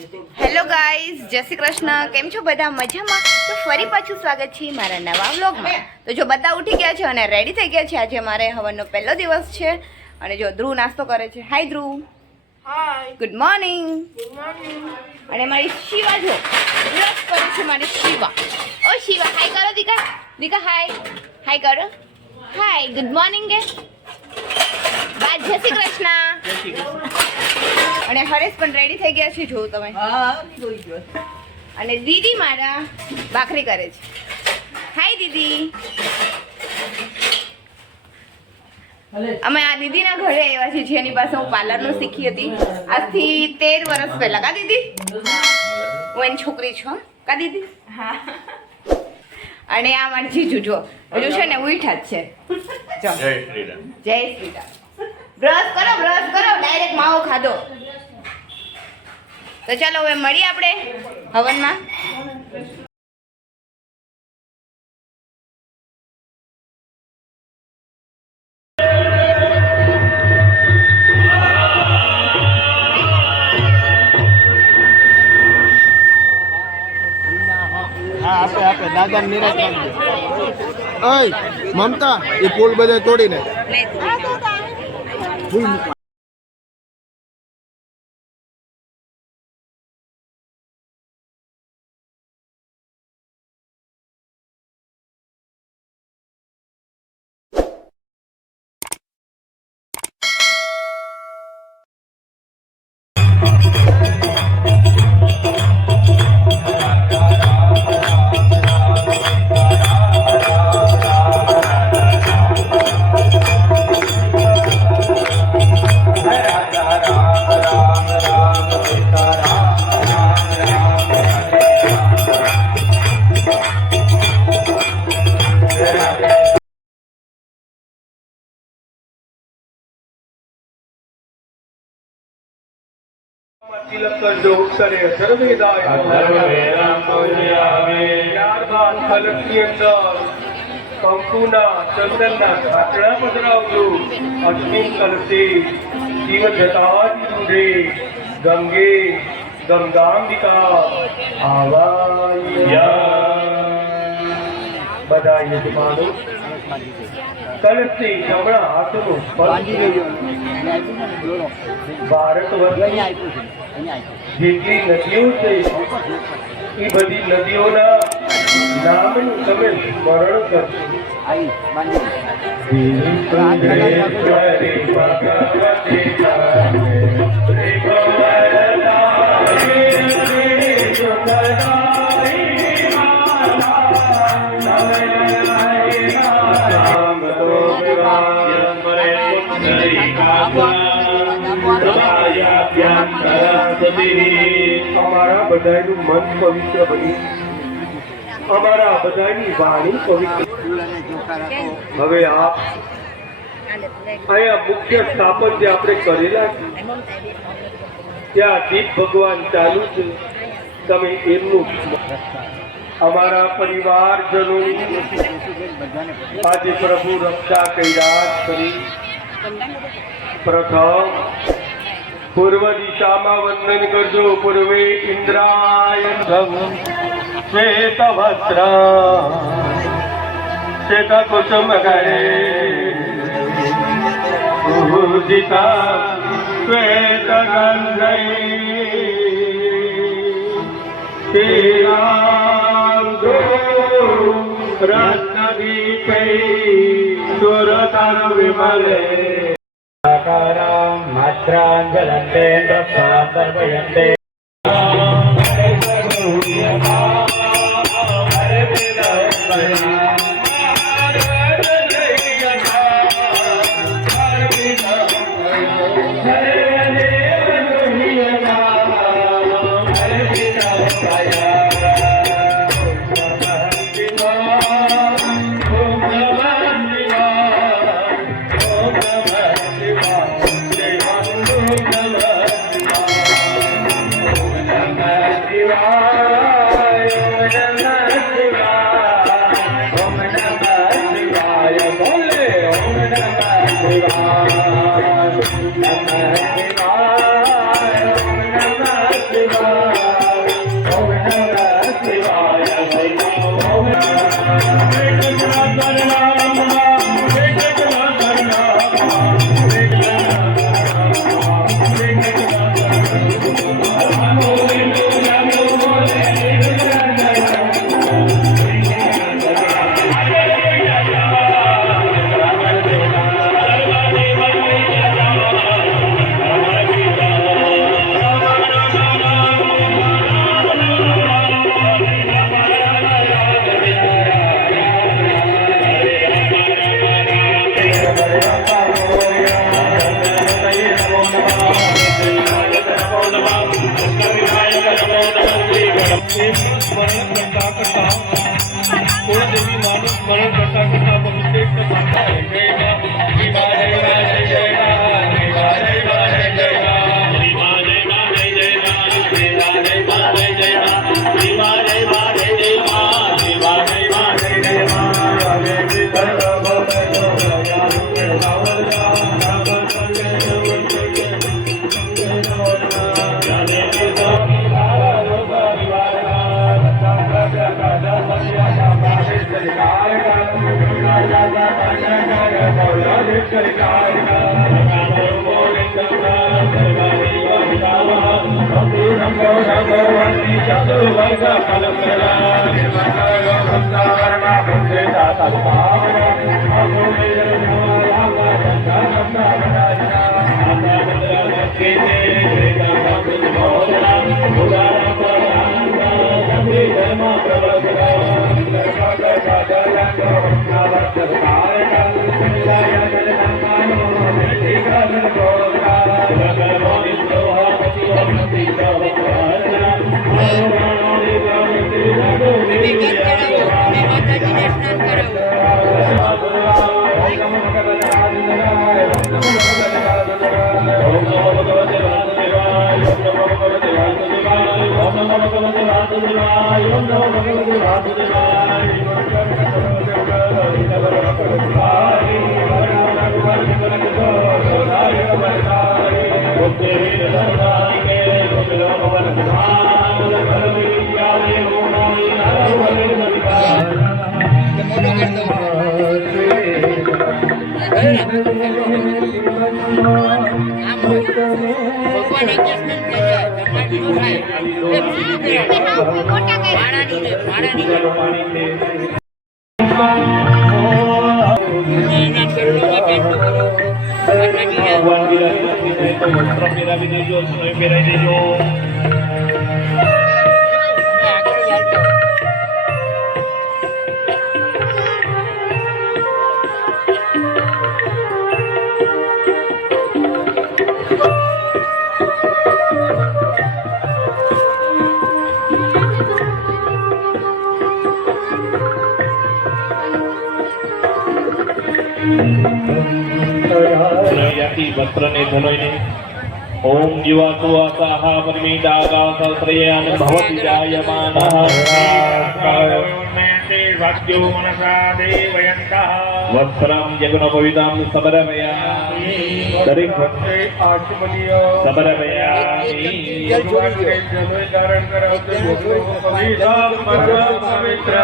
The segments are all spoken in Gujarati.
હેલો ગાઈઝ, જય શ્રી કૃષ્ણ. કેમ છો બધા? મજામાં? તો ફરી પાછું સ્વાગત છે મારા નવા વ્લોગમાં. તો જો બધા ઉઠી ગયા છે અને રેડી થઈ ગયા છે. આજે મારે હવનનો પહેલો દિવસ છે અને જો ધ્રુવ નાસ્તો કરે છે. Hi Dhruv. Hi. Good morning. Good morning. અને મારી શિવા જો બ્રશ કરે છે. મારી શિવા. ઓ શિવા, હાય કરો દીકા. દીકા હાય. હાય કરો. હાય. ગુડ મોર્નિંગ કે બા. જય શ્રી કૃષ્ણ. અને હરેશ પણ રેડી થઈ ગયા છે. જોઉં તમે. અને દીદી મારા ભાખરી કરે છે. હાય દીદી. અમે આ દીદીના ઘરે આવ્યા છીએ જેની પાસે હું પાર્લરનું શીખી હતી આજથી 13 વર્ષ પહેલા. કા દીદી? હું એની છોકરી છું. કા દીદી? હા. અને આ મારી જીજુ જો હજુ છે ને ઉઠા જ છે. જો જય શ્રી રામ. જય શ્રી રામ. બ્રશ કરો, બ્રશ કરો. ડાયરેક્ટ માવો ખાધો. તો ચાલો હવે મળીએ આપણે હવનમાં. આપે દાદા નિરાશ રાખજો. ઓય મમતા, એ પુલ બધા તોડીને तिलक करजो उत्तरे सर्वेदाय ત્યારબાદ કલશની અંદર કંકુના ચંદનના ખાતરા પધરાવજો. અસ્મિન કલશે શિવ જટાદિ રૂઢે ગંગે ગંગાંબિકા આવાય. બધા યજમાનો કલશની જમણા હાથનું ભારત વર્ષની જેટલી નદીઓ છે એ બધી નદીઓના નામનું તમે સ્મરણ કરશો. અમારા બધાનું મન પવિત્ર બની, અમારા બધાની વાણી પવિત્ર. હવે આપ અહીંયા મુખ્ય સ્થાપન જે આપણે કરેલા છે ત્યાં દીપ ભગવાન ચાલુ છે. તમે એમનું અમારા પરિવારજનોની આજે પ્રભુ રક્ષા કૈરાશ કરી. પ્રથમ પૂર્વ દિશામાં વંદન કરજો. પૂર્વે ઇન્દ્રાય શ્વેત વસ્ત્ર શ્વેત કુસુમ કરે પૂજિતા શ્વેત ગંગૈ રત્ન દીપે સુરતર વિમલે માત્રાંજલંતે સર્વયંતે Namaste. દેવનું સ્મરણ કરતા કરતા કુળદેવી માનું સ્મરણ કરતા કરતા બહુતેક કથા જય મા વિવા જય મા જય જય મા વિવા જય મા જય જય મા વિવા જય મા જય જય મા વિવા જય મા જય જય મા વિવા જય મા જય જય મા વિવા જય મા જય જય મા રાધે સર્વ ભક્તો वस्त्रने धनोइने ओम जीवासु आसाः परिमितागासत्रयान भवति जायमानः वाक्यो मनसा देवयन्तः वस्त्रं जगनोपवितं सबरमयामि दरेक वस्त्रे आचमनीय सबरमयामि भगवान के जलोय धारण करावते पवित्र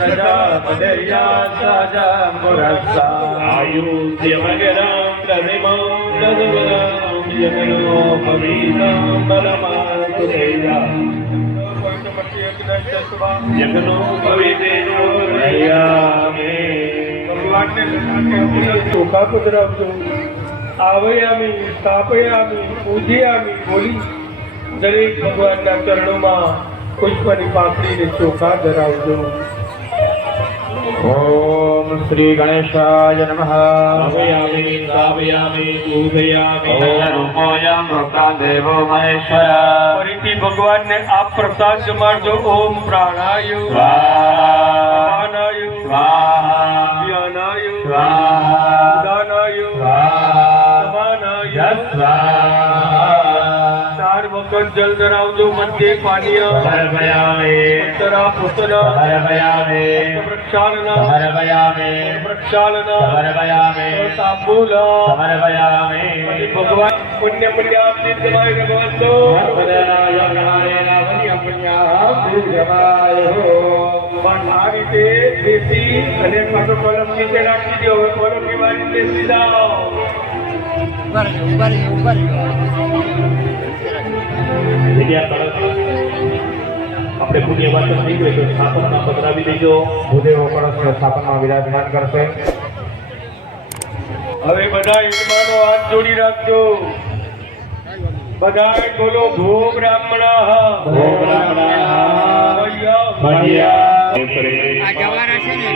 सदा पदर्या साजा मुरस्सा आयुष्यमगरं दधिमं दधवरं जगनो पवित्रं बलमातुलेया जगनो पवित्रो रयामे भगवान ने चोखा पधरावतो आवयामी स्थापयामी पूजयामी बोली दरेक भगवानના ચરણોમાં પુષ્પની પાકડીને ચોખા ધરાવજો. ओम श्री गणेशाय नमः. आवयामी स्थापयामी पूजयामी रूपोऽयं भक्ता देवो महेश्वर. ફરીથી ભગવાનને આ પ્રસાદ જમાડજો. ઓમ પ્રાણાય स्वाहा અપાનાય स्वाहा જ્ઞાનાય स्वाहा દાનાય स्वाहा સમાનાય स्वाहा. 4 વખત જલ ધરાવજો. મધ્ય પાનીય समर्पयामि ઉત્તરા પુત્રા समर्पयामि પ્રક્ષાલના समर्पयामि પ્રક્ષાલના समर्पयामि તાંબૂલ समर्पयामि. ભગવાન પુણ્ય પુણ્યાપ્તિ તમાય ભગવંતો પણ આ રીતે બેસી અને પાછો કોલમ નીચે રાખી દો. હવે કોલમ ની વારી બેસી જાઓ. આપણે પુણ્ય વાચન થઈ ગયું તો સ્થાપનમાં પધરાવી દેજો. ભૂદેવો કળશને સ્થાપનમાં વિરાજમાન કરશે. હવે બધા યજમાનો હાથ જોડી રાખજો. બધાએ બોલો ભો બ્રાહ્મણાઃ ભો બ્રાહ્મણાઃ મહ્યા આ જવાના છે ને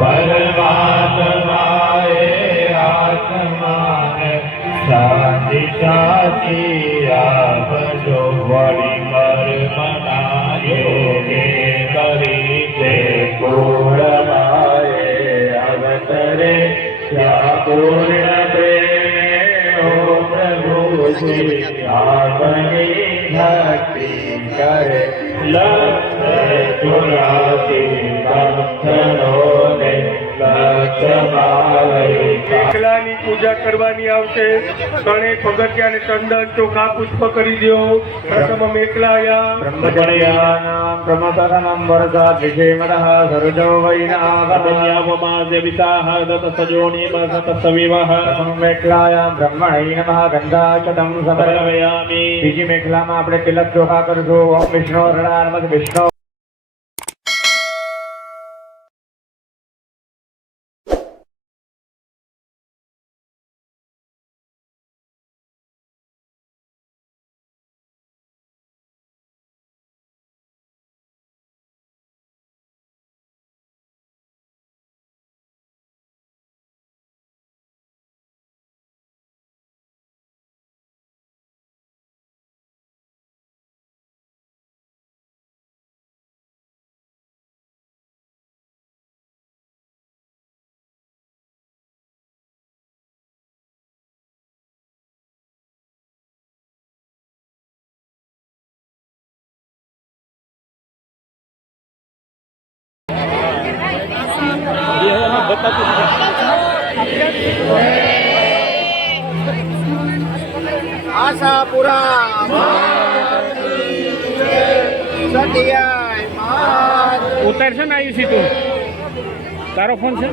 પરમાત્માએ આત્માને દિશાથી આવજો વળી કર્મના યોગે કરી છે પૂર્ણમાએ અવતરે ત્યાં પૂર્ણ પ્રેમે ઓ પ્રભુજી આપની ભક્તિ કરે લક્ષ 84 ભક્તોને એકલાની પૂજા કરવાની આવશે. ત્રણેય પગથિયા ને ચંદન ચોખા પુષ્પ કરી દો. પ્રથમ મેકલાયા બ્રહ્મચર્યાનાં બ્રહ્મચરણં વરદા વિષેમદઃ સરોજો વૈનાવમાસ્ય વિસાહ દત્તસજોનિમ સતસવિવઃ પ્રથમ મેખલાયાં બ્રહ્મણે નમઃ ગંધાચદં સમર્પયામિ. બીજી મેખલામાં આપણે તિલક ચોખા કરશું. ઓમ વિષ્ણુ હૃદયાનમદ વિષ્ણુ. આશાપુરા સતિયાય ઉતરશે ને આવ્યું સીધું. તારો ફોન છે?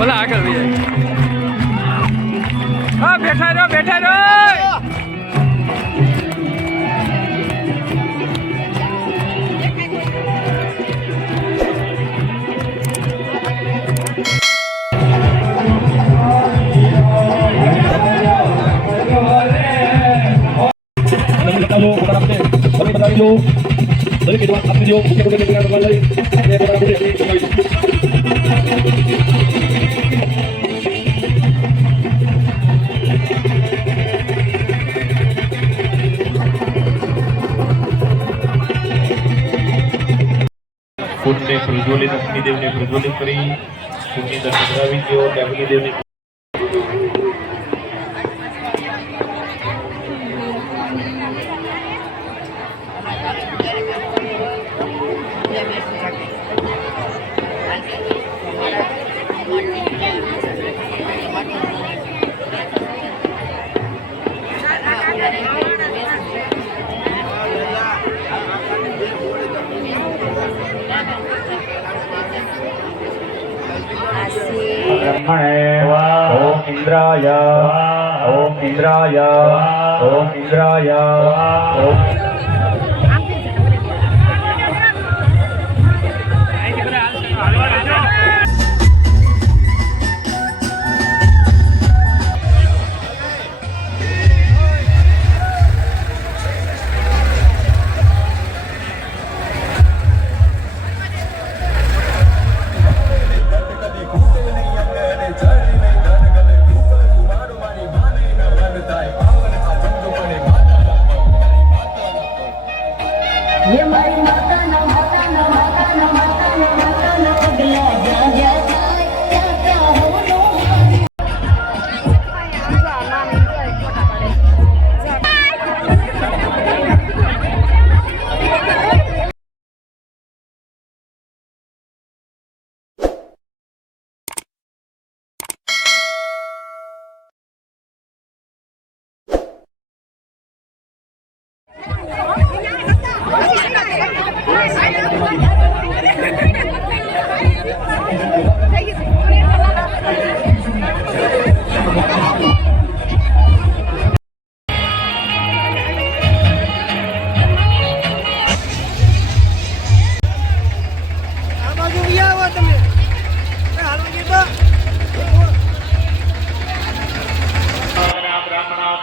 ઓલા આગળ બેઠા રહો બેઠા રહો. ફૂટને પ્રજ્વલિત અગ્નિદેવને પ્રજ્વલિત કરી ફૂટની અંદર પધરાવી દો. અગ્નિદેવને ब्रह्मणे ओम इंद्राय ओम इंद्राय ओम इंद्राय ओम ये मारी माता ना माता ना माता ना माता ना माता ना अगला जा जा क्या क्या हो नो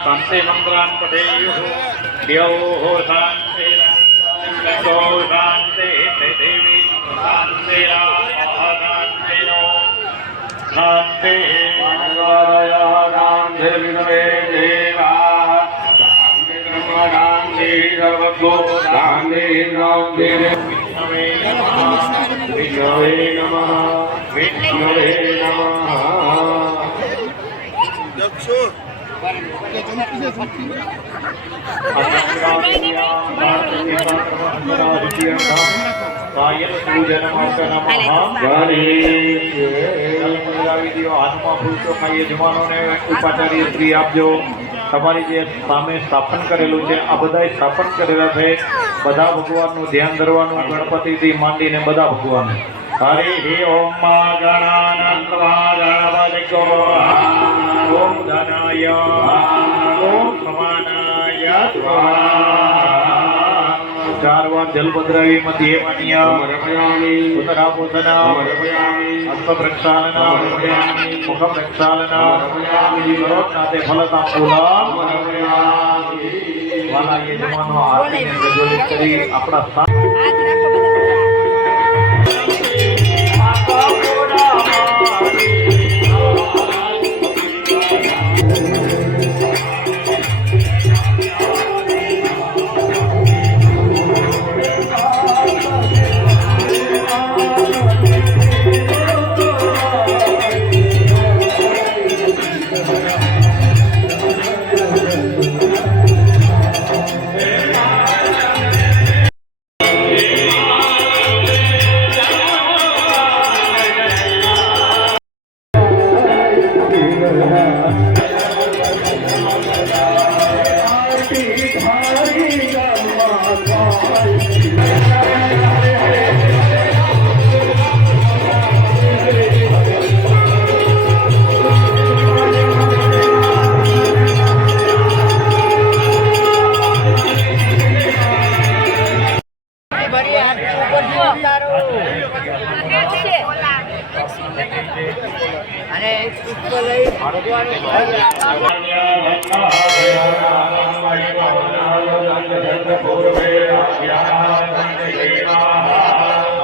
शांति मंत्रान पठेयुः द्यौः शांति ततो शांति देवी शांति शांतिनो शांति शांति विनवे देवा शांति शांति सर्वतो शांति शांति विष्णवे नमः विष्णवे नमः ઉપાચાર્ય શ્રી આપજો તમારી જે સામે સ્થાપન કરેલું છે આ બધા સ્થાપન કરેલા છે બધા ભગવાનનું ધ્યાન ધરવાનું ગણપતિથી માંડીને બધા ભગવાન હરિ ઓમ ગણાનંદવા ગણપતિ ઓમ ધનાય ઓમ સમાનાય ચાર વાર જલ પધરાવી મધ્યે માન્યા ઉત્તરા પોષના હસ્ત પ્રક્ષાલના મુખ પ્રક્ષાલના કરોડનાથે ફલતાંબૂલા વાલા યજમાનો આરતીને પ્રજ્વલિત કરી આપણા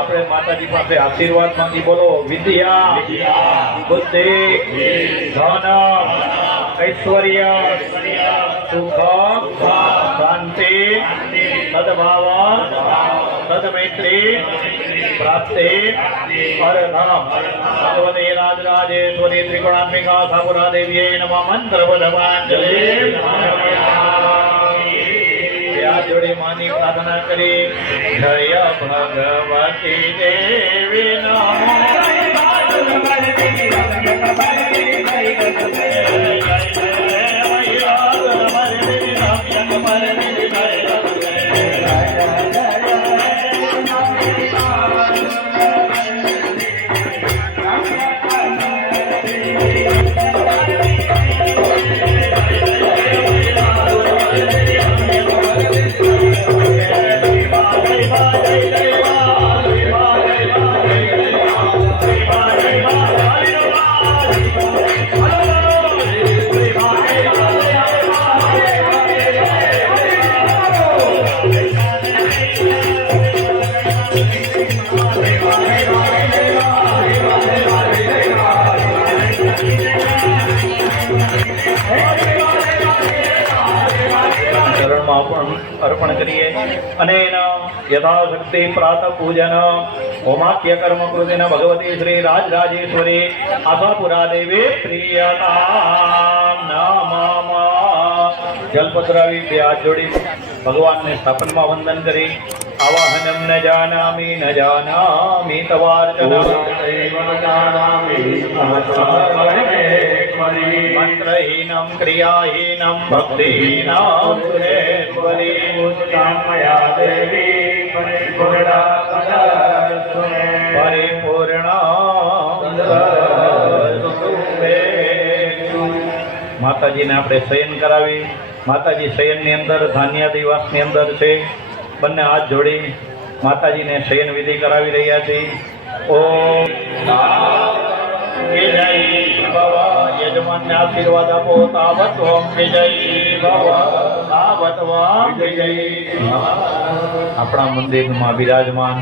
આપણે માતાજી પાસે આશીર્વાદ માંગી બોલો વિદ્યા બુદ્ધિ ધન ઐશ્વર્ય સુખ શાંતિ સદભાવ સદમૈત્રી પ્રાપ્તિ હરધામ ભગવતે રાજરાજેશ્વરી ત્રિગુણાત્મિકા ઠાકુરા દેવીએ નમઃ મંત્ર વદવાંજલિ જોડે માની પ્રાર્થના કરી જય ભગવતી દેવી નમઃ અર્પણ કરીએ અને એના યથાશક્તિ પ્રાત પૂજન હોમાખ્ય કર્મ કૃતિના ભગવતી શ્રી રાજરાજેશ્વરી આશાપુરા દેવી પ્રિયતા નામા જલપધરાવી બે હાથ જોડી ભગવાનને સ્થાપનમાં વંદન કરી આવાહનમ ન જાનામિ તવાર્ચન મંત્રહીનમ ક્રિયાહીનમ ભક્તિહીનમ માતાજીને આપણે શયન કરાવી. માતાજી શયનની અંદર ધાન્ય દિવસની અંદર છે. બંને હાથ જોડી માતાજીને શયન વિધિ કરાવી રહ્યા છે. ઓમ વિજયી ભવ યજમાનને આશીર્વાદ આપો. તાવત ઓમ વિજયી ભવ તાવત ઓમ વિજયી ભવ. આપણા મંદિરમાં બિરાજમાન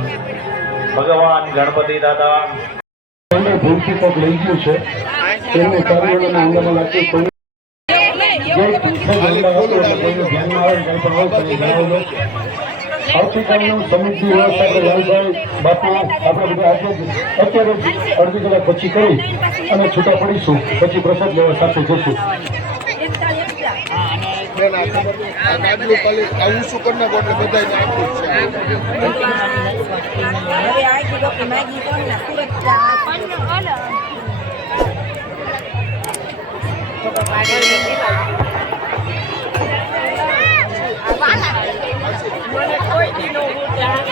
ભગવાન ગણપતિ દાદા ભૂલથી પગ લઈ ગયું છે તેમને કાર્યોના આંદોલન લાગ્યું આવતીકાલનું સમૃદ્ધિ દિવસ આપણે લાલભાઈ બાપુ આપણે બધા આજે અત્યારે જ અડધી કલાક પછી કરી અને છૂટા પડીશું. પછી પ્રસાદ લેવા સાથે જશું. બેન આ ખબર આ ગાડલું ખાલી આવું શું કરી નાખો એટલે બધાને આપ્યું છે.